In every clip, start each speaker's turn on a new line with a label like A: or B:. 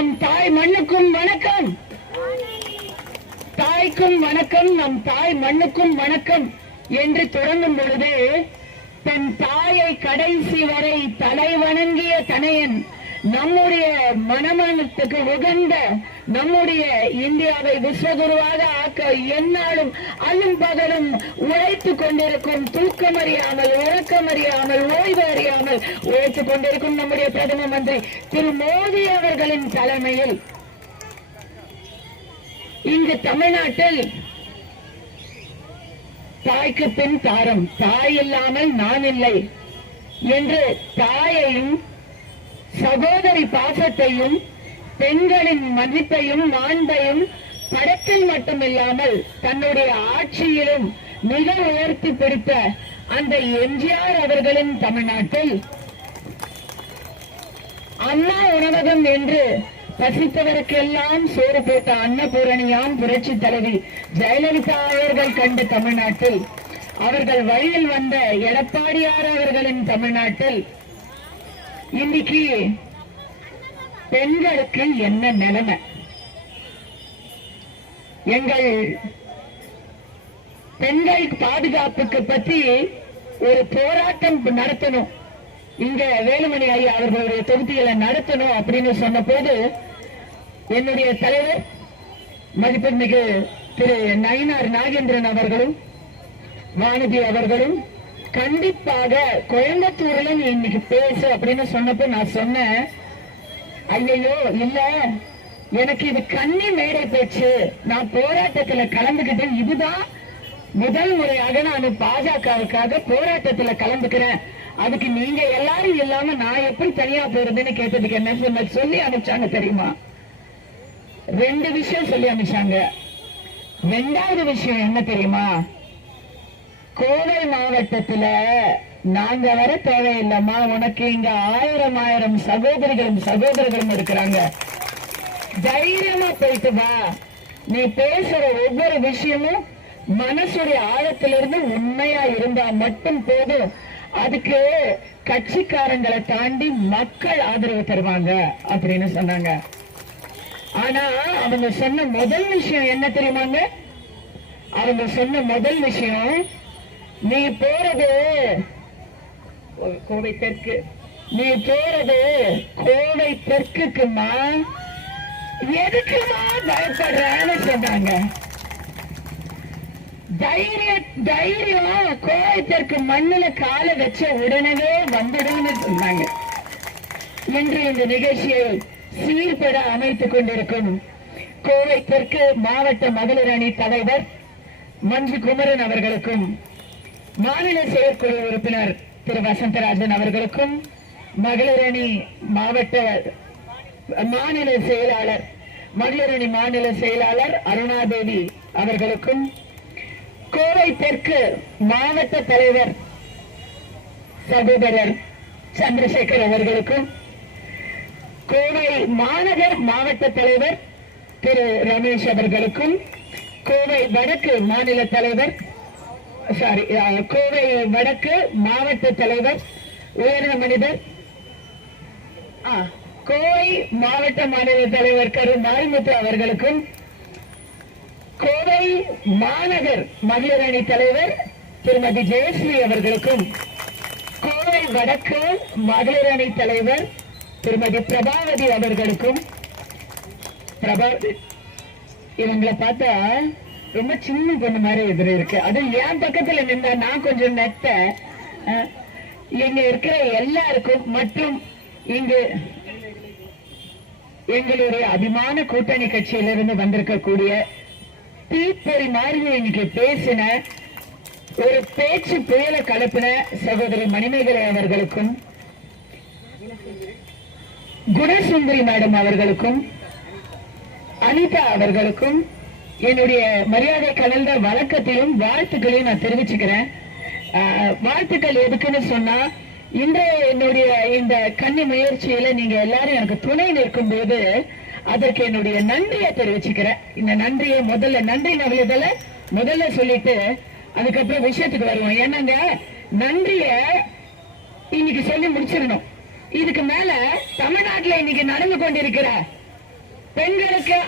A: நம் தாய் மண்ணுக்கும் வணக்கம் தாய்க்கும் வணக்கம் நம் தாய் மண்ணுக்கும் வணக்கம் என்று தொடங்கும் பொழுது தன் தாயை கடைசி வரை தலை வணங்கிய தனையன் நம்முடைய மனமானத்துக்கு உகந்த நம்முடைய இந்தியாவை விஸ்வகுருவாக ஆக்க என்னாலும் அல்லும் பகலும் உழைத்துக் கொண்டிருக்கும் தூக்கம் அறியாமல் உறக்கம் அறியாமல் ஓய்வு அறியாமல் உழைத்துக் கொண்டிருக்கும் நம்முடைய பிரதம மந்திரி திரு மோடி அவர்களின் தலைமையில் இங்கு தமிழ்நாட்டில் தாய்க்கு பின் தாரம் தாய் இல்லாமல் நான் இல்லை என்று தாயையும் சகோதரி பாசத்தையும் பெண்களின் மதிப்பையும் மாண்பையும் படத்தில் மட்டுமில்லாமல் தன்னுடைய ஆட்சியிலும் மிக உயர்த்தி பிடித்த அந்த எம்ஜிஆர் அவர்களின் தமிழ்நாட்டில் அம்மா உணவகம் என்று பசித்தவருக்கெல்லாம் சோறு போட்ட அன்னபூரணியாம் புரட்சி தலைவி ஜெயலலிதா அவர்கள் கண்டு தமிழ்நாட்டில் அவர்கள் வழியில் வந்த எடப்பாடியார் அவர்களின் தமிழ்நாட்டில் இன்னைக்கு பெண்களுக்கு என்ன நிலைமை எங்கள் பெண்கள் பாதுகாப்புக்கு பத்தி ஒரு போராட்டம் நடத்தணும் இங்க வேலுமணி ஐயா அவர்களுடைய தொகுதிகளை நடத்தணும் அப்படின்னு சொன்ன போது என்னுடைய தலைவர் மதிப்பெண்மிகு திரு நயினார் நாகேந்திரன் அவர்களும் வானதி அவர்களும் கண்டிப்பாக கோயம்புத்தூர்ல நீ இன்னைக்கு பேசு அப்படின்னு சொன்னப்ப நான் சொன்னேன் ஐயையோ இல்ல எனக்கு இது கண்ணி மேடை பேச்சு நான் போராட்டத்துல கலந்துகிட்டேன் இதுதான் முதல் முறையாக நான் பாஜகவுக்காக போராட்டத்துல கலந்துக்கிறேன் அதுக்கு நீங்க எல்லாரும் இல்லாம நான் எப்படி தனியா போறதுன்னு கேட்டதுக்கு என்ன சொன்ன சொல்லி அனுப்பிச்சாங்க தெரியுமா ரெண்டு விஷயம் சொல்லி அனுப்பிச்சாங்க ரெண்டாவது விஷயம் என்ன தெரியுமா கோவை மாவட்டத்துல நாங்க வர தேவையில்லைம்மா உனக்கு இங்க ஆயிரம் ஆயிரம் சகோதரிகளும் சகோதரர்களும் இருக்கிறாங்க தைரியமா போயிட்டு வா நீ பேசுற ஒவ்வொரு விஷயமும் மனசுடைய ஆழத்திலிருந்து உண்மையா இருந்தா மட்டும் போதும் அதுக்கு கட்சிக்காரங்களை தாண்டி மக்கள் ஆதரவு தருவாங்க அப்படின்னு சொன்னாங்க ஆனா அவங்க சொன்ன முதல் விஷயம் என்ன தெரியுமாங்க அவங்க சொன்ன முதல் விஷயம் நீ போறது கோவை தெற்கு நீ போறது கோவை தெற்குக்குமா எதுக்குமா பயப்படுறேன்னு சொன்னாங்க தைரிய தைரியம் தெற்கு மண்ணில கால வச்ச உடனே வந்துடும்னு சொன்னாங்க இன்று இந்த நிகழ்ச்சியை சீர்பட அமைத்துக் கொண்டிருக்கும் கோவை தெற்கு மாவட்ட மகளிர் அணி தலைவர் மஞ்சு குமரன் அவர்களுக்கும் மாநில செயற்குழு உறுப்பினர் திரு வசந்தராஜன் அவர்களுக்கும் மகளிரணி மாவட்ட மாநில செயலாளர் மகளிரணி மாநில செயலாளர் அருணாதேவி அவர்களுக்கும் கோவை தெற்கு மாவட்ட தலைவர் சகோதரர் சந்திரசேகர் அவர்களுக்கும் கோவை மாநகர் மாவட்ட தலைவர் திரு ரமேஷ் அவர்களுக்கும் கோவை வடக்கு மாநில தலைவர் சாரி uh, கோவை வடக்கு மாவட்ட தலைவர் உயர்ந்த மனிதர் கோவை மாவட்ட மாநில தலைவர் கரு மாரிமுத்து அவர்களுக்கும் கோவை மாநகர் மகளிர் அணி தலைவர் திருமதி ஜெயஸ்ரீ அவர்களுக்கும் கோவை வடக்கு மகளிர் அணி தலைவர் திருமதி பிரபாவதி அவர்களுக்கும் பிரபாவதி இவங்களை பார்த்தா ரொம்ப சின்ன பொண்ணு மாதிரி எதிரே இருக்கு அது என் பக்கத்துல நின்ற நான் கொஞ்சம் நெத்த இங்க இருக்கிற எல்லாருக்கும் மற்றும் இங்கு எங்களுடைய அபிமான கூட்டணி கட்சியிலிருந்து வந்திருக்கக்கூடிய தீப்பொறி மாதிரி இன்னைக்கு பேசின ஒரு பேச்சு புயல கலப்பின சகோதரி மணிமேகலை அவர்களுக்கும் குணசுந்தரி மேடம் அவர்களுக்கும் அனிதா அவர்களுக்கும் என்னுடைய மரியாதை கலந்த வழக்கத்தையும் வாழ்த்துக்களையும் நான் தெரிவிச்சுக்கிறேன் வாழ்த்துக்கள் எதுக்குன்னு சொன்னா இன்றைய என்னுடைய இந்த கன்னி முயற்சியில நீங்க எல்லாரும் எனக்கு துணை நிற்கும் போது அதற்கு என்னுடைய நன்றியை தெரிவிச்சுக்கிறேன் இந்த நன்றியை முதல்ல நன்றி நவியதல முதல்ல சொல்லிட்டு அதுக்கப்புறம் விஷயத்துக்கு வருவோம் என்னங்க நன்றிய இன்னைக்கு சொல்லி முடிச்சிடணும் இதுக்கு மேல தமிழ்நாட்டுல இன்னைக்கு நடந்து கொண்டிருக்கிற பெண்களுக்கு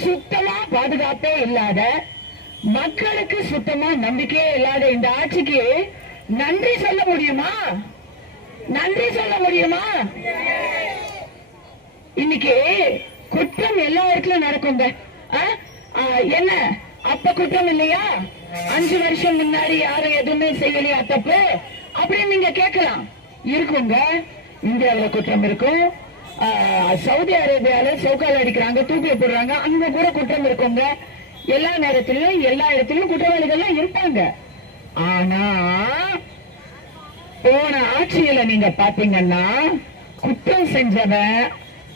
A: சுத்தமா பாதுகாப்பே இல்லாத மக்களுக்கு சுத்தமா நம்பிக்கையே இல்லாத இந்த ஆட்சிக்கு நன்றி சொல்ல முடியுமா நன்றி சொல்ல முடியுமா இன்னைக்கு குற்றம் எல்லா இடத்துல நடக்குங்க என்ன அப்ப குற்றம் இல்லையா அஞ்சு வருஷம் முன்னாடி யாரும் எதுவுமே செய்யலையா தப்பு அப்படின்னு நீங்க கேட்கலாம் இருக்குங்க இந்தியாவில குற்றம் இருக்கும் சவுதி அரேபியால சவுக்கால் அடிக்கிறாங்க தூக்கி போடுறாங்க அங்க கூட குற்றம் இருக்கவங்க எல்லா நேரத்திலும் எல்லா இடத்திலும் குற்றவாளிகள் இருப்பாங்க ஆனா போன ஆட்சியில நீங்க பாத்தீங்கன்னா குற்றம் செஞ்சவன்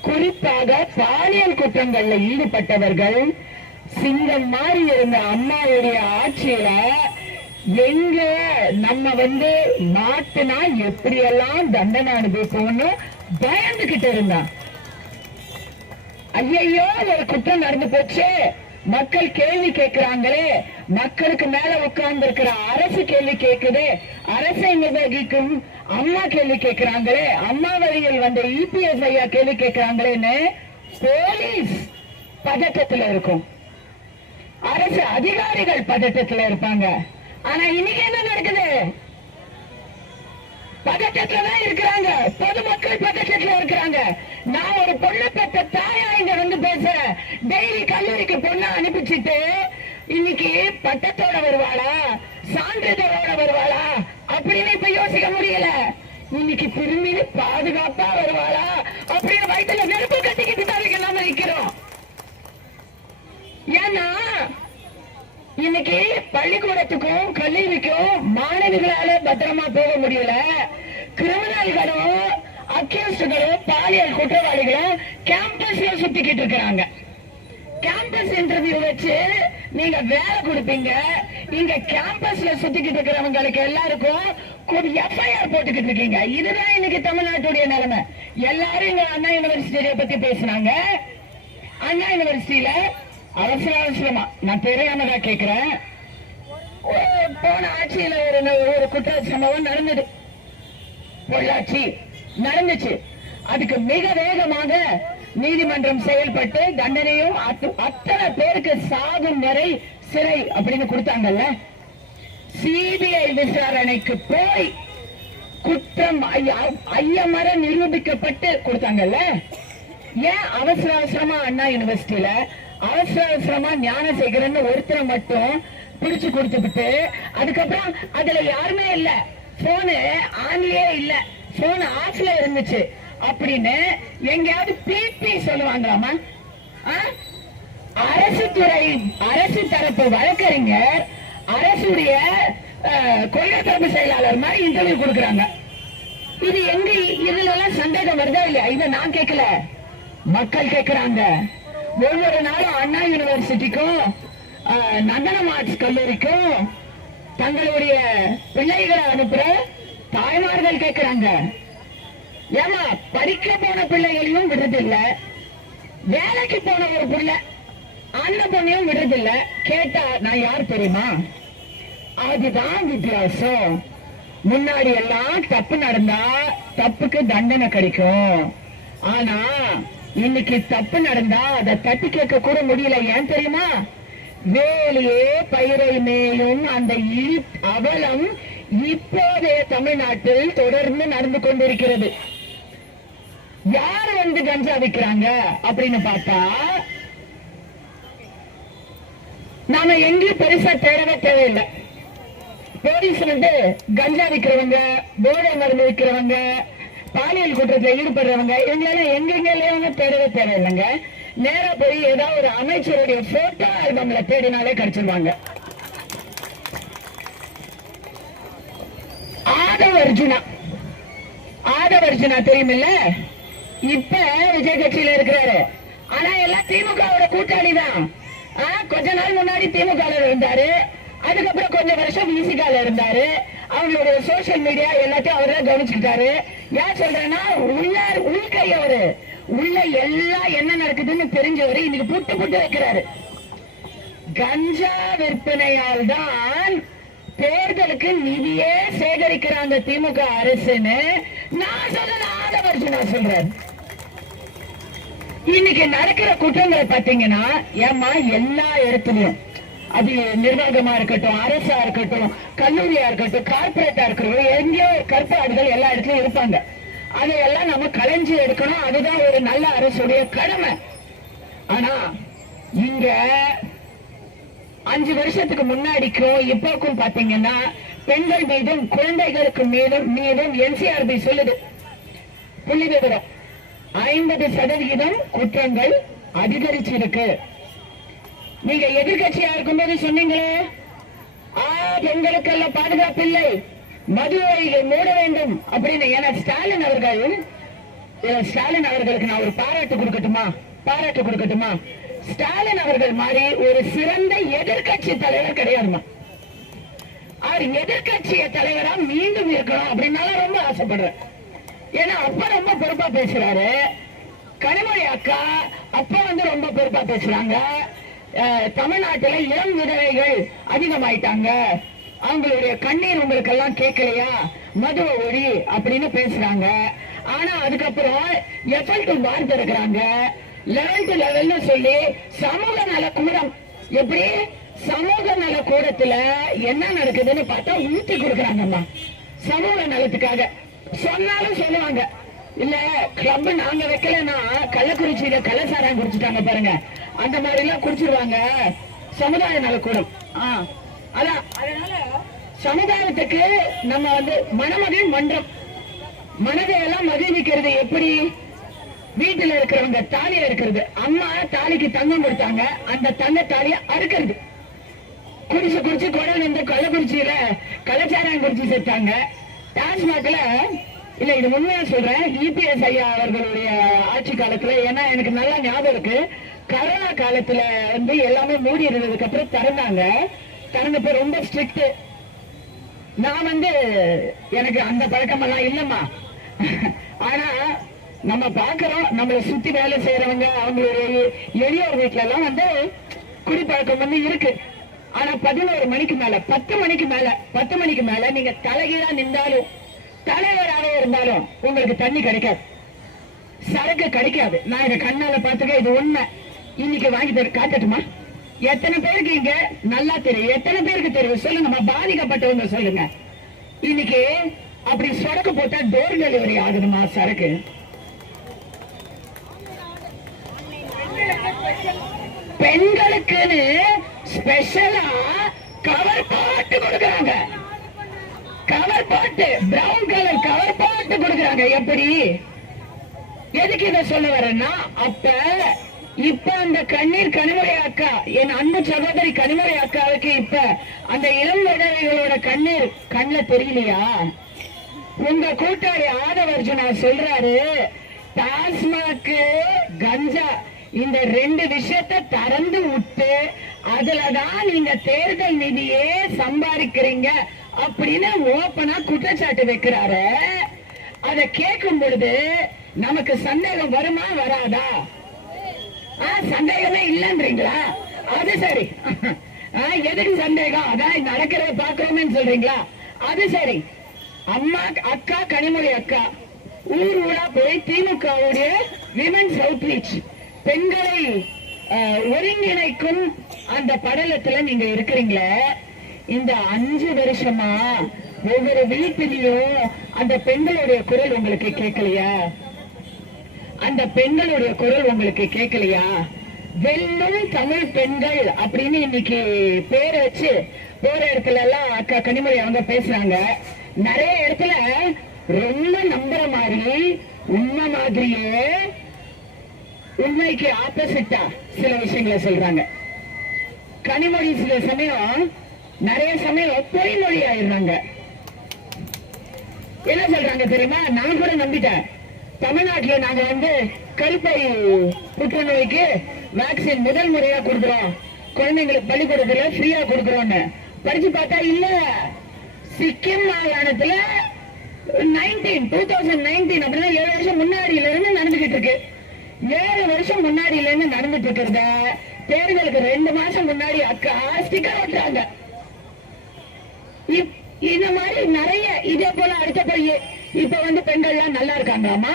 A: குறிப்பாக பாலியல் குற்றங்கள்ல ஈடுபட்டவர்கள் சிங்கம் மாறி இருந்த அம்மாவுடைய ஆட்சியில எங்க நம்ம வந்து எப்படி எப்படியெல்லாம் தண்டனை அனுபவிப்போம்னு பயந்துகிட்டு இருந்தான் ஒரு குற்றம் நடந்து போச்சு மக்கள் கேள்வி கேட்கிறாங்களே மக்களுக்கு மேல உட்கார்ந்து இருக்கிற அரசு கேள்வி கேட்குது அரசை நிர்வகிக்கும் அம்மா கேள்வி கேட்கிறாங்களே அம்மா வழியில் வந்த இபிஎஸ் e ஐயா கேள்வி கேட்கிறாங்களேன்னு போலீஸ் பதட்டத்துல இருக்கும் அரசு அதிகாரிகள் பதட்டத்துல இருப்பாங்க ஆனா இன்னைக்கு என்ன நடக்குது பதட்டத்துல தான் இருக்கிறாங்க பொதுமக்கள் பதட்டத்துல இருக்கிறாங்க நான் ஒரு பொண்ணு பெற்ற தாயா இங்க வந்து பேசுறேன் டெய்லி கல்லூரிக்கு பொண்ணை அனுப்பிச்சிட்டு இன்னைக்கு பட்டத்தோட வருவாளா சான்றிதழோட வருவாளா அப்படின்னு இப்ப யோசிக்க முடியல இன்னைக்கு திரும்பினு பாதுகாப்பா வருவாளா அப்படின்னு வயிற்றுல நெருப்பு கட்டிக்கிட்டு தான் நம்ம நிக்கிறோம் ஏன்னா இன்னைக்கு பள்ளிக்கூடத்துக்கும் கல்லூரிக்கும் மாணவிகளால பத்திரமா போக முடியல கிரிமினல்களும் அக்யூஸ்டுகளும் பாலியல் குற்றவாளிகளும் கேம்பஸ்ல சுத்திக்கிட்டு இருக்கிறாங்க கேம்பஸ் இன்டர்வியூ வச்சு நீங்க வேலை கொடுப்பீங்க இங்க கேம்பஸ்ல சுத்திக்கிட்டு இருக்கிறவங்களுக்கு எல்லாருக்கும் ஒரு எஃப்ஐஆர் போட்டுக்கிட்டு இருக்கீங்க இதுதான் இன்னைக்கு தமிழ்நாட்டுடைய நிலைமை எல்லாரும் இங்க அண்ணா யூனிவர்சிட்டியை பத்தி பேசினாங்க அண்ணா யூனிவர்சிட்டியில அவசர அவசரமா நான் தெரியாமதான் கேக்குறேன் போன ஆட்சியில ஒரு ஒரு குற்ற சம்பவம் நடந்தது பொள்ளாச்சி நடந்துச்சு அதுக்கு மிக வேகமாக நீதிமன்றம் செயல்பட்டு தண்டனையும் அத்தனை பேருக்கு சாகும் வரை சிறை அப்படின்னு கொடுத்தாங்கல்ல சிபிஐ விசாரணைக்கு போய் குற்றம் ஐயமர நிரூபிக்கப்பட்டு கொடுத்தாங்கல்ல ஏன் அவசர அவசரமா அண்ணா யூனிவர்சிட்டியில அவசர அவசரமா ஞான சேகரன் ஒருத்தரை மட்டும் பிடிச்சு கொடுத்துக்கிட்டு அதுக்கப்புறம் அதுல யாருமே இல்ல போனு ஆன்லயே இல்ல போன் ஆஃப்ல இருந்துச்சு அப்படின்னு எங்கேயாவது பிபி சொல்லுவாங்களாமா
B: அரசு துறை அரசு தரப்பு வழக்கறிஞர்
A: அரசுடைய கொள்கை தரப்பு செயலாளர் மாதிரி இன்டர்வியூ கொடுக்குறாங்க இது எங்க இதுல எல்லாம் சந்தேகம் வருதா இல்லையா இதை நான் கேட்கல மக்கள் கேட்கிறாங்க ஒவ்வொரு நாளும் அண்ணா யூனிவர்சிட்டிக்கும் நந்தனம் ஆர்ட்ஸ் கல்லூரிக்கும் தங்களுடைய பிள்ளைகளை அனுப்புற தாய்மார்கள் கேட்கிறாங்க ஏமா படிக்க போன பிள்ளைகளையும் விடுறதில்ல வேலைக்கு போன ஒரு பிள்ளை அந்த பொண்ணையும் விடுறதில்ல கேட்டா நான் யார் தெரியுமா அதுதான் வித்தியாசம் முன்னாடி எல்லாம் தப்பு நடந்தா தப்புக்கு தண்டனை கிடைக்கும் ஆனா இன்னைக்கு தப்பு நடந்தா அதை தட்டி கேட்க கூட முடியல ஏன் தெரியுமா வேலையே பயிரை மேயும் அந்த அவலம் இப்போதைய தமிழ்நாட்டில் தொடர்ந்து நடந்து கொண்டிருக்கிறது யார் வந்து கஞ்சா விற்கிறாங்க அப்படின்னு பார்த்தா நாம எங்கேயும் பெருசா தேடவே தேவையில்லை போலீஸ் வந்து கஞ்சா விற்கிறவங்க போதை மருந்து விற்கிறவங்க பாலியல் குற்றத்தில் ஈடுபடுறவங்க இவங்களால எங்கெங்கெல்லாம் தேடவே தேவையில்லைங்க நேரா போய் ஏதாவது ஒரு அமைச்சருடைய போட்டோ ஆல்பம்ல தேடினாலே கிடைச்சிருவாங்க ஆதவர்ஜுனா ஆதவர்ஜுனா தெரியுமில்ல இப்ப விஜய் கட்சியில இருக்கிறாரு ஆனா எல்லாம் திமுகவோட கூட்டாளி தான் கொஞ்ச நாள் முன்னாடி திமுக இருந்தாரு அதுக்கப்புறம் கொஞ்ச வருஷம் விசிகால இருந்தாரு அவங்களுடைய சோசியல் மீடியா எல்லாத்தையும் அவர்தான் தான் கவனிச்சுக்கிட்டாரு ஏன் சொல்றேன்னா உள்ள உள்கை அவரு உள்ள எல்லாம் என்ன நடக்குதுன்னு தெரிஞ்சவரு இன்னைக்கு புட்டு புட்டு வைக்கிறாரு கஞ்சா விற்பனையால் தான் தேர்தலுக்கு நிதியே சேகரிக்கிறாங்க திமுக அரசுன்னு நான் சொல்ல ஆதவர்ஜி நான் சொல்றேன் இன்னைக்கு நடக்கிற குற்றங்களை பாத்தீங்கன்னா ஏமா எல்லா இடத்துலயும் அது நிர்வாகமா இருக்கட்டும் அரசா இருக்கட்டும் கல்லூரியா இருக்கட்டும் கார்பரேட்டா இருக்கட்டும் எங்கேயோ கற்பாடுகள் எல்லா இடத்துலயும் இருப்பாங்க அதையெல்லாம் நம்ம களைஞ்சு எடுக்கணும் அதுதான் ஒரு நல்ல அரசுடைய கடமை ஆனா இங்க அஞ்சு வருஷத்துக்கு முன்னாடிக்கும் இப்போக்கும் பாத்தீங்கன்னா பெண்கள் மீதும் குழந்தைகளுக்கு மீதும் மீதும் என்சிஆர்பி சொல்லுது புள்ளி விவரம் ஐம்பது சதவிகிதம் குற்றங்கள் அதிகரிச்சிருக்கு நீங்க எதிர்கட்சியா இருக்கும்போது சொன்னீங்களே ஆ பெண்களுக்கெல்லாம் பாதுகாப்பு இல்லை மதுவை மூட வேண்டும் அப்படின்னு ஏன்னா ஸ்டாலின் அவர்கள் ஸ்டாலின் அவர்களுக்கு நான் ஒரு பாராட்டு கொடுக்கட்டுமா பாராட்டு கொடுக்கட்டுமா ஸ்டாலின் அவர்கள் மாதிரி ஒரு சிறந்த எதிர்கட்சி தலைவர் கிடையாதுமா அவர் எதிர்கட்சிய தலைவரா மீண்டும் இருக்கணும் அப்படின்னால ரொம்ப ஆசைப்படுறேன் ஏன்னா அப்ப ரொம்ப பொறுப்பா பேசுறாரு கனிமொழி அக்கா அப்ப வந்து ரொம்ப பொறுப்பா பேசுறாங்க தமிழ்நாட்டில் இளம் விதவைகள் அதிகமாயிட்டாங்க அவங்களுடைய கண்ணீர் உங்களுக்கு எல்லாம் கேட்கலையா மதுவ ஒளி அப்படின்னு பேசுறாங்க ஆனா அதுக்கப்புறம் எஃபல்ட் வார்த்தை லெவல் டு லெவல் சொல்லி சமூக நல கூடம் எப்படி சமூக நல கூடத்துல என்ன நடக்குதுன்னு பார்த்தா ஊட்டி கொடுக்குறாங்கம்மா சமூக நலத்துக்காக சொன்னாலும் சொல்லுவாங்க இல்ல கிளப் நாங்க வைக்கலன்னா கள்ளக்குறிச்சியில கள்ளசாரம் குடிச்சிட்டாங்க பாருங்க அந்த மாதிரி எல்லாம் குடிச்சிருவாங்க சமுதாய நலக்கூடம் அதான் அதனால சமுதாயத்துக்கு நம்ம வந்து மணமகன் மன்றம் மனதை எல்லாம் மகிழ்விக்கிறது எப்படி வீட்டுல இருக்கிறவங்க தாலி அறுக்கிறது அம்மா தாலிக்கு தங்கம் கொடுத்தாங்க அந்த தங்க தாலிய அறுக்கிறது குடிச்சு குடிச்சு குடல் வந்து கள்ளக்குறிச்சியில கள்ளச்சாராயங்குறிச்சி செத்தாங்க டாஸ்மாக்ல இல்ல இது உண்மையா சொல்றேன் இபிஎஸ் ஐயா அவர்களுடைய ஆட்சி காலத்துல ஏன்னா எனக்கு நல்லா ஞாபகம் இருக்கு கரோனா காலத்துல வந்து எல்லாமே மூடி இருந்ததுக்கு அப்புறம் திறந்தாங்க திறந்தப்ப ரொம்ப ஸ்ட்ரிக்ட் நான் வந்து எனக்கு அந்த பழக்கம் எல்லாம் இல்லம்மா ஆனா நம்ம பாக்குறோம் நம்மள சுத்தி வேலை செய்யறவங்க அவங்களுடைய எளியோர் வீட்டுல எல்லாம் வந்து குடிப்பழக்கம் வந்து இருக்கு ஆனா பதினோரு மணிக்கு மேல பத்து மணிக்கு மேல பத்து மணிக்கு மேல நீங்க தலைகீழா நின்றாலும் தலைவராக இருந்தாலும் உங்களுக்கு தண்ணி கிடைக்காது சரக்கு கிடைக்காது நான் இதை கண்ணால பாத்துக்க இது உண்மை இன்னைக்கு வாங்கி தர காட்டட்டுமா எத்தனை பேருக்கு இங்க நல்லா தெரியும் எத்தனை பேருக்கு தெரியும் சொல்லுங்கம்மா பாதிக்கப்பட்டவங்க சொல்லுங்க இன்னைக்கு அப்படி சொடக்கு போட்டா டோர் டெலிவரி ஆகணுமா சரக்கு பெண்களுக்குன்னு ஸ்பெஷலா கவர் பாட்டு கொடுக்கறாங்க கவர் பாட்டு பிரவுன் கலர் கவர் பாட்டு கொடுக்கறாங்க எப்படி எதுக்கு இதை சொல்ல வரேன்னா அப்ப இப்ப அந்த கண்ணீர் கனிமொழி அக்கா என் அன்பு சகோதரி கனிமொழி அக்காவுக்கு இப்ப அந்த இளம் விதவைகளோட கண்ணீர் கண்ண தெரியலையா உங்க கூட்டாளி ஆதவர்ஜுனா சொல்றாரு டாஸ்மாக்கு கஞ்சா இந்த ரெண்டு விஷயத்த திறந்து விட்டு அதுலதான் நீங்க தேர்தல் நிதியே சம்பாதிக்கிறீங்க அப்படின்னு ஓபனா குற்றச்சாட்டு வைக்கிறாரு அதை கேட்கும் பொழுது நமக்கு சந்தேகம் வருமா வராதா சந்தேகமே இல்லன்றீங்களா அது சரி எதுக்கு சந்தேகம் அதான் நடக்கிறத பாக்குறோமேன்னு சொல்றீங்களா அது சரி அம்மா அக்கா கனிமொழி அக்கா ஊர் ஊரா போய் திமுகவுடைய விமன்ஸ் அவுட்ரீச் பெண்களை ஒருங்கிணைக்கும் அந்த படலத்துல நீங்க இருக்கிறீங்களே இந்த அஞ்சு வருஷமா ஒவ்வொரு வீட்டிலையும் அந்த பெண்களுடைய குரல் உங்களுக்கு கேட்கலையா அந்த பெண்களுடைய குரல் உங்களுக்கு கேட்கலையா வெல்லும் தமிழ் பெண்கள் அப்படின்னு இன்னைக்கு பேர் வச்சு போற இடத்துல எல்லாம் அக்கா கனிமொழி அவங்க பேசுறாங்க நிறைய இடத்துல ரொம்ப நம்புற மாதிரி உண்மை மாதிரியே உண்மைக்கு ஆப்போசிட்டா சில விஷயங்களை சொல்றாங்க கனிமொழி சில சமயம் நிறைய சமயம் பொய்மொழி ஆயிடுறாங்க என்ன சொல்றாங்க தெரியுமா நான் கூட நம்பிட்டேன் தமிழ்நாட்டில் நாங்க வந்து கருப்பை புற்றுநோய்க்கு வேக்சின் முதல் முறையா கொடுக்குறோம் குழந்தைங்களுக்கு பள்ளிக்கூடத்துல ஃப்ரீயா கொடுக்குறோம்னு படிச்சு பார்த்தா இல்ல சிக்கிம் மாகாணத்துல நைன்டீன் டூ தௌசண்ட் நைன்டீன் அப்படின்னா ஏழு வருஷம் முன்னாடியில இருந்து நடந்துகிட்டு இருக்கு ஏழு வருஷம் முன்னாடியில இருந்து நடந்துட்டு இருக்கிறத தேர்தலுக்கு ரெண்டு மாசம் முன்னாடி அக்கா ஸ்டிக்கர் ஒட்டுறாங்க இந்த மாதிரி நிறைய இதே போல அடுத்த போய் இப்ப வந்து பெண்கள் எல்லாம் நல்லா இருக்காங்களாமா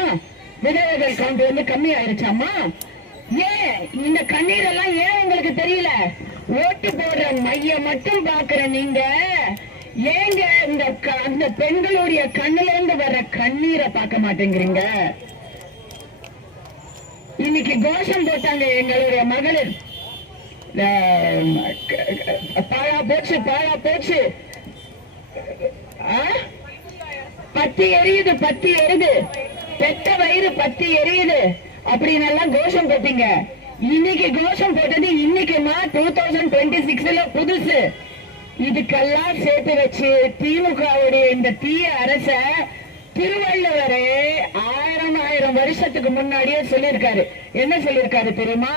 A: விதவைகள் கவுண்ட் வந்து கம்மி ஆயிருச்சாமா ஏன் இந்த கண்ணீர் எல்லாம் ஏன் உங்களுக்கு தெரியல ஓட்டு போடுற மைய மட்டும் பாக்குற நீங்க ஏங்க இந்த அந்த பெண்களுடைய கண்ணுல இருந்து வர்ற கண்ணீரை பார்க்க மாட்டேங்கிறீங்க இன்னைக்கு கோஷம் போட்டாங்க எங்களுடைய மகளிர் பாழா போச்சு பாழா போச்சு ஆஹ் பத்தி எரியுது பத்தி எரியுது பெத்த வயிறு பத்தி எரியுது அப்படின்னு எல்லாம் கோஷம் போட்டீங்க இன்னைக்கு கோஷம் போட்டது இன்னைக்குமா டூ தௌசண்ட் டுவெண்ட்டி சிக்ஸ்ல புதுசு இதுக்கெல்லாம் சேர்த்து வச்சு திமுகவுடைய இந்த தீய அரச திருவள்ளுவரே ஆயிரம் ஆயிரம் வருஷத்துக்கு முன்னாடியே சொல்லியிருக்காரு என்ன சொல்லியிருக்காரு தெரியுமா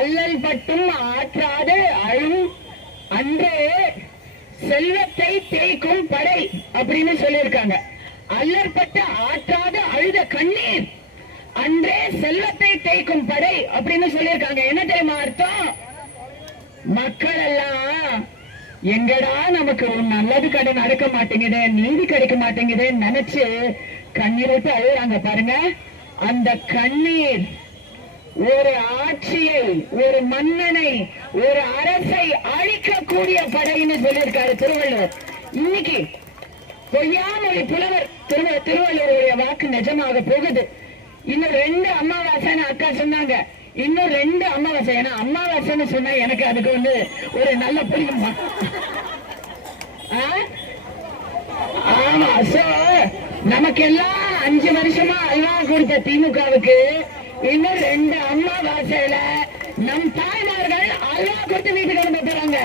A: அல்லல் பட்டும் ஆற்றாத அழும் அன்றே செல்வத்தை தேய்க்கும் படை அப்படின்னு சொல்லியிருக்காங்க அல்லற்பட்டு ஆற்றாது அழுத கண்ணீர் அன்றே செல்வத்தை தேய்க்கும் படை அப்படின்னு சொல்லியிருக்காங்க என்ன தெரியுமா அர்த்தம் மக்கள் எல்லாம் எங்கடா நமக்கு நல்லது கடை நடக்க மாட்டேங்குது நீதி கிடைக்க மாட்டேங்குதுன்னு நினைச்சு கண்ணீர் விட்டு அழுகுறாங்க பாருங்க அந்த கண்ணீர் ஒரு ஆட்சியை ஒரு மன்னனை ஒரு அரசை அழிக்கக்கூடிய படைன்னு சொல்லியிருக்காரு திருவள்ளுவர் இன்னைக்கு பொய்யாமொழி புலவர் திருவள்ளுவருடைய வாக்கு நிஜமாக போகுது இன்னும் ரெண்டு அம்மாவாசை அக்கா சொன்னாங்க இன்னும் ரெண்டு அம்மாவாசை ஏன்னா சொன்னா எனக்கு அதுக்கு வந்து ஒரு நல்ல புரியுமா
B: ஆமா சோ நமக்கு எல்லாம் அஞ்சு வருஷமா அல்லா
A: கொடுத்த திமுகவுக்கு இன்னும் ரெண்டு அம்மாவாசையில நம்
B: தாய்மார்கள்
A: அல்வா கொடுத்து வீட்டுக்கு வந்து போறாங்க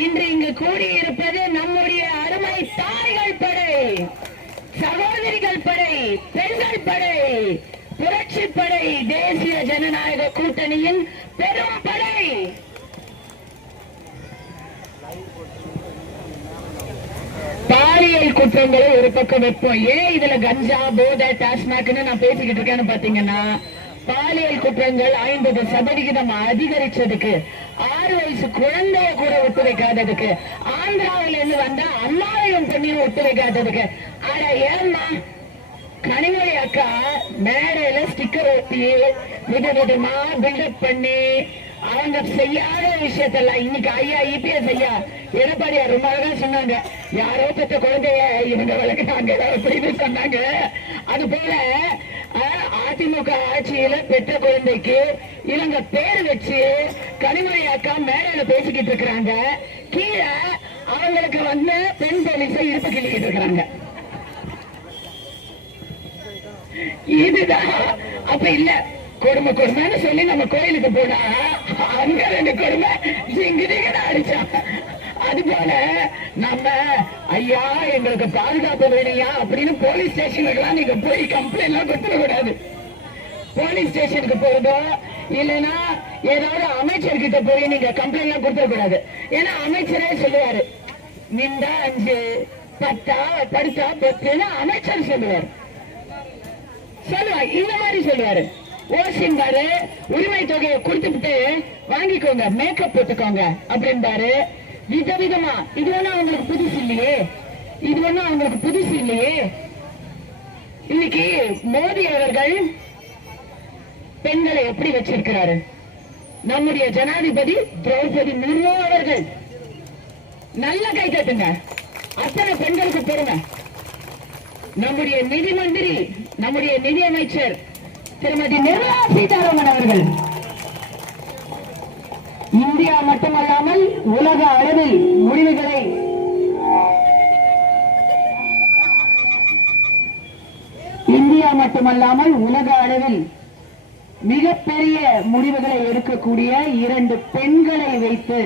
A: இன்று இங்கு கூடியிருப்பது நம்முடைய அருமை தாய்கள் படை சகோதரிகள் படை பெண்கள் படை புரட்சி படை தேசிய ஜனநாயக கூட்டணியின் பெரும் படை பாலியல் குற்றங்களை ஒரு பக்கம் வைப்போம் ஏன் இதுல கஞ்சா போதை டாஸ்மாக்னு நான் பேசிக்கிட்டு இருக்கேன்னு பாத்தீங்கன்னா பாலியல் குற்றங்கள் ஐம்பது சதவிகிதம் அதிகரிச்சதுக்கு ஆறு வயசு குழந்தைய கூட ஒத்துழைக்காததுக்கு வைக்காததுக்கு ஆந்திராவில இருந்து வந்தா அம்மாவையும் பொண்ணையும் ஒத்துழைக்காததுக்கு வைக்காததுக்கு ஆனா ஏன்னா கனிமொழி அக்கா மேடையில ஸ்டிக்கர் ஒட்டி வித விதமா பில்டப் பண்ணி அவங்க செய்யாத விஷயத்தெல்லாம் இன்னைக்கு ஐயா இபிஎஸ் e ஐயா எடப்பாடியா ரொம்ப அழகா சொன்னாங்க யாரோ பெற்ற குழந்தைய இவங்க வளர்க்கிறாங்க சொன்னாங்க அது போல அதிமுக ஆட்சியில பெற்ற குழந்தைக்கு இவங்க பேர் வச்சு கனிமொழியாக்கா மேல பேசிக்கிட்டு இருக்கிறாங்க கீழே அவங்களுக்கு வந்து பெண் போலீஸ் இருப்பு கிள்ளிக்கிட்டு இருக்கிறாங்க
B: இதுதான் அப்ப
A: இல்ல கொடுமை கொடுமைன்னு சொல்லி நம்ம கோயிலுக்கு போனா அங்க ரெண்டு கொடுமை ஜிங்கு ஜிங்குன்னு அடிச்சான் அது போல நம்ம ஐயா எங்களுக்கு பாதுகாப்பு வேணையா அப்படின்னு போலீஸ் ஸ்டேஷனுக்கு எல்லாம் நீங்க போய் கம்ப்ளைண்ட் எல்லாம் கொடுத்துட கூடாது போலீஸ் ஸ்டேஷனுக்கு போறதோ இல்லைன்னா ஏதாவது அமைச்சர் கிட்ட போய் நீங்க கம்ப்ளைண்ட் கொடுத்துட கூடாது ஏன்னா அமைச்சரே சொல்லுவாரு நின்றா அஞ்சு பத்தா படுத்தா பத்துன்னு அமைச்சர் சொல்லுவார்
B: சொல்லுவார் இந்த மாதிரி சொல்லுவாரு
A: ஓசின்பாரு உரிமை தொகையை கொடுத்துட்டு வாங்கிக்கோங்க மேக்கப் போட்டுக்கோங்க அப்படின்பாரு விதவிதமா இது ஒண்ணும் அவங்களுக்கு புதுசு இல்லையே இது ஒண்ணும் அவங்களுக்கு புதுசு இல்லையே இன்னைக்கு மோடி அவர்கள் பெண்களை எப்படி வச்சிருக்கிறாரு நம்முடைய ஜனாதிபதி திரௌபதி முர்மு அவர்கள் நல்ல கை கேட்டுங்க அத்தனை பெண்களுக்கு பெருங்க நம்முடைய நிதி மந்திரி நம்முடைய நிதி அமைச்சர் திருமதி நிர்மலா சீதாராமன் அவர்கள் இந்தியா மட்டுமல்லாமல் உலக அளவில் முடிவுகளை இந்தியா மட்டுமல்லாமல் உலக அளவில் மிகப்பெரிய முடிவுகளை எடுக்கக்கூடிய இரண்டு பெண்களை வைத்து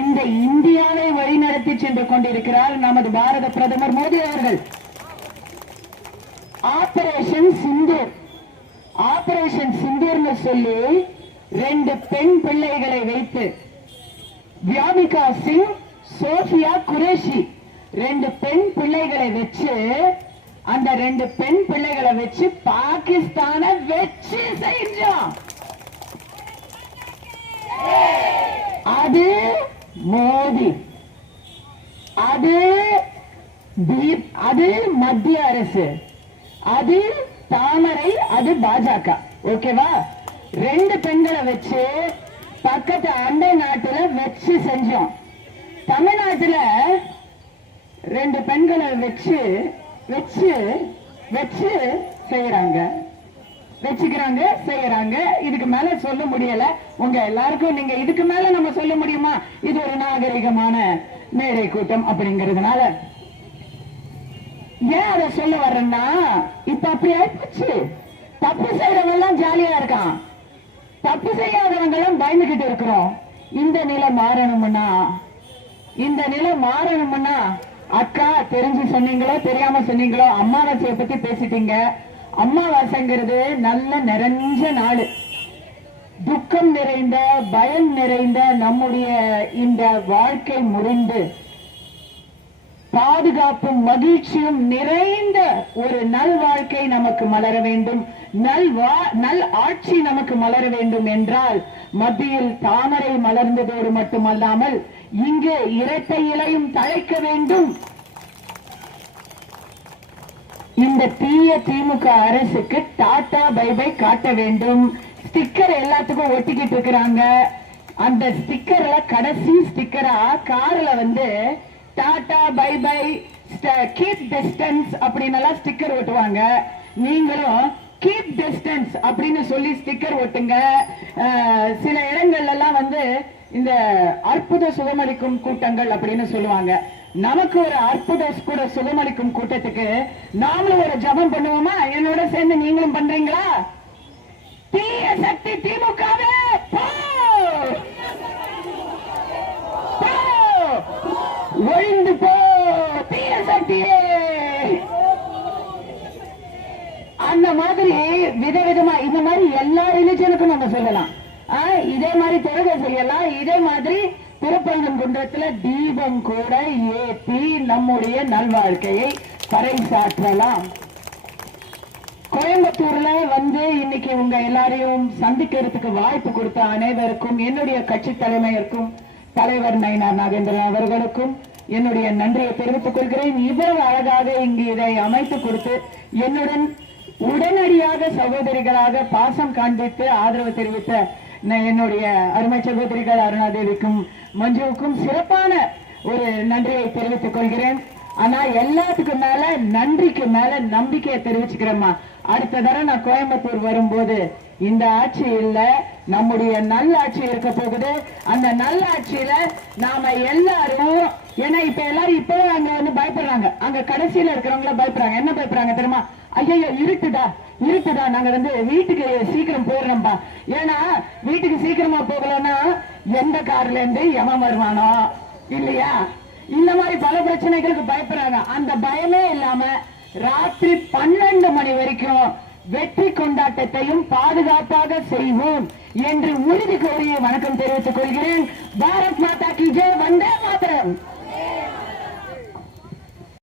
A: இந்த இந்தியாவை வழிநடத்தி சென்று கொண்டிருக்கிறார் நமது பாரத பிரதமர் மோடி அவர்கள் ஆபரேஷன் சிந்தூர் ஆபரேஷன் சிந்தூர்னு சொல்லி ரெண்டு பெண் பிள்ளைகளை வைத்து வியாமிகா சிங் சோபியா குரேஷி ரெண்டு பெண் பிள்ளைகளை வச்சு அந்த ரெண்டு பெண் பிள்ளைகளை வச்சு பாகிஸ்தான வெற்றி செஞ்சோம் அது மோடி அது அது மத்திய அரசு அது தாமரை அது பாஜக ஓகேவா ரெண்டு பெண்களை வச்சு பக்கத்து அண்டை நாட்டுல வச்சு செஞ்சோம் தமிழ்நாட்டுல ரெண்டு பெண்களை வச்சு வச்சு வச்சு செய்யறாங்க வச்சுக்கிறாங்க செய்யறாங்க இதுக்கு மேல சொல்ல முடியல உங்க எல்லாருக்கும் நீங்க இதுக்கு மேல நம்ம சொல்ல முடியுமா இது ஒரு நாகரிகமான மேடை கூட்டம் அப்படிங்கறதுனால ஏன் அதை சொல்ல வர்றேன்னா இப்ப அப்படி ஆயிப்போச்சு தப்பு செய்யறவெல்லாம் ஜாலியா இருக்கான் தப்பு செய்யாதவங்க எல்லாம் பயந்துகிட்டு இருக்கிறோம் இந்த நிலை மாறணும்னா இந்த நிலை மாறணும்னா அக்கா தெரிஞ்சு சொன்னீங்களோ தெரியாம சொன்னீங்களோ அம்மாவாசையை பத்தி பேசிட்டீங்க அம்மாவாசைங்கிறது நல்ல நிறைஞ்ச நாள் துக்கம் நிறைந்த பயம் நிறைந்த நம்முடைய இந்த வாழ்க்கை முடிந்து பாதுகாப்பும் மகிழ்ச்சியும் நிறைந்த ஒரு நல் வாழ்க்கை நமக்கு மலர வேண்டும் நல் வா நல் ஆட்சி நமக்கு மலர வேண்டும் என்றால் மத்தியில் தாமரை மலர்ந்ததோடு மட்டுமல்லாமல் இங்கு இரட்டை இலையும் தழைக்க வேண்டும் இந்த தீய திமுக அரசுக்கு டாடா பைபை காட்ட வேண்டும் ஸ்டிக்கர் எல்லாத்துக்கும் ஒட்டிக்கிட்டு இருக்கிறாங்க அந்த ஸ்டிக்கர்ல கடைசி ஸ்டிக்கரா கார்ல வந்து tata bye bye keep distance அப்படின்னு எல்லாம் ஸ்டிக்கர் ஓட்டுவாங்க நீங்களும் கீப் டிஸ்டன்ஸ் அப்படின்னு சொல்லி ஸ்டிக்கர் ஓட்டுங்க சில இடங்கள்ல எல்லாம் வந்து இந்த அற்புத சுகமளிக்கும் கூட்டங்கள் அப்படின்னு சொல்லுவாங்க நமக்கு ஒரு அற்புத கூட சுகமளிக்கும் கூட்டத்துக்கு நாமளும் ஒரு ஜபம் பண்ணுவோமா என்னோட சேர்ந்து நீங்களும் பண்றீங்களா தீய சக்தி திமுக ஒழிந்து போ தீய சக்தியே
B: அந்த மாதிரி விதவிதமா இந்த மாதிரி
A: எல்லா ரிலிஜனுக்கும் நம்ம சொல்லலாம் இதே மாதிரி தொழுகை செய்யலாம் இதே மாதிரி திருப்பரங்குன்றத்துல தீபம் கூட ஏற்றி நம்முடைய நல்வாழ்க்கையை சாற்றலாம் கோயம்புத்தூர்ல வந்து இன்னைக்கு உங்க எல்லாரையும் சந்திக்கிறதுக்கு வாய்ப்பு கொடுத்த அனைவருக்கும் என்னுடைய கட்சி தலைமையருக்கும் தலைவர் நயனா நாகேந்திரன் அவர்களுக்கும் என்னுடைய நன்றியை தெரிவித்துக் கொள்கிறேன் இவ்வளவு அழகாக இங்கு இதை அமைத்து கொடுத்து என்னுடன் உடனடியாக சகோதரிகளாக பாசம் காண்பித்து ஆதரவு தெரிவித்த என்னுடைய அருமை சகோதரிகள் அருணாதேவிக்கும் மஞ்சுவுக்கும் சிறப்பான ஒரு நன்றியை தெரிவித்துக் கொள்கிறேன் ஆனா எல்லாத்துக்கும் மேல நன்றிக்கு மேல நம்பிக்கையை தெரிவிச்சுக்கிறேம்மா அடுத்த தடவை நான் கோயம்புத்தூர் வரும்போது இந்த ஆட்சி இல்ல நம்முடைய ஆட்சி இருக்க போகுது அந்த நல்ல ஆட்சியில நாம எல்லாரும் ஏன்னா இப்ப எல்லாரும் இப்போ அங்க வந்து பயப்படுறாங்க அங்க கடைசியில இருக்கிறவங்கள பயப்படுறாங்க என்ன பயப்படுறாங்க தெரியுமா ஐயோ இருக்குதா இருக்குதா நாங்க வந்து வீட்டுக்கு சீக்கிரம் போயிடணும்பா ஏன்னா வீட்டுக்கு சீக்கிரமா போகலன்னா எந்த கார்ல இருந்து எவன் வருவானோ இல்லையா இந்த மாதிரி பல பிரச்சனைகளுக்கு பயப்படுறாங்க அந்த பயமே இல்லாம ராத்திரி பன்னெண்டு மணி வரைக்கும் வெற்றி கொண்டாட்டத்தையும் பாதுகாப்பாக செய்வோம் என்று உறுதி கோரிய வணக்கம் தெரிவித்துக் கொள்கிறேன் பாரத் மாதா கி ஜெய் வந்தே மாதரம்